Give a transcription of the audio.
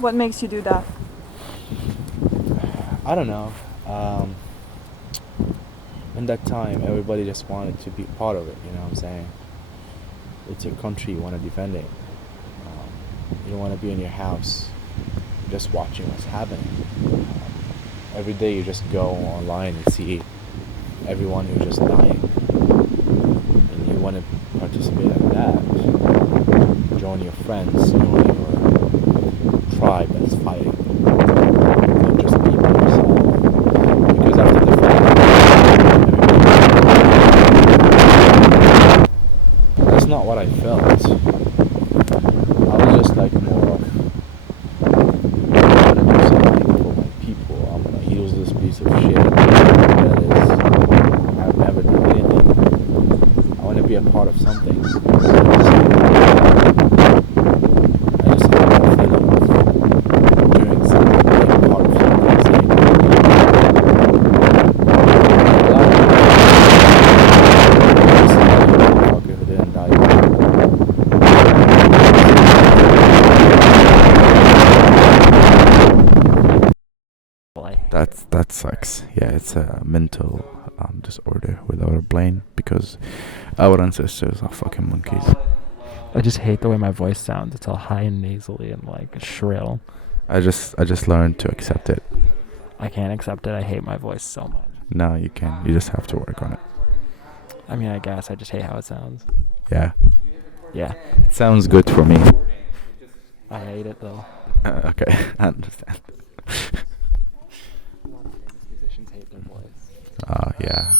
What makes you do that? I don't know. In that time, everybody just wanted to be part of it. You know what I'm saying? It's your country. You want to defend it. You don't want to be in your house just watching what's happening. Every day you just go online and see everyone who's just dying, and you want to participate in that. Join your friends, join your tribe that's fighting. Don't just be by yourself. Because after the fight, that's not what I felt. I was just like more of, I'm gonna do something for my people. I'm gonna use this piece of shit that is, I've never done anything. I want to be a part of something. I just have that feeling of doing something, being a part of something, saying, motherfucker who didn't die. That sucks. Yeah, it's a mental disorder without a brain because our ancestors are fucking monkeys. I just hate the way my voice sounds. It's all high and nasally and like shrill. I just learned to accept it. I can't accept it. I hate my voice so much. No, you can. You just have to work on it. I mean, I guess I just hate how it sounds. Yeah. Yeah. It sounds good for me. I hate it though. Okay, I understand. Musicians hate their voice. Yeah.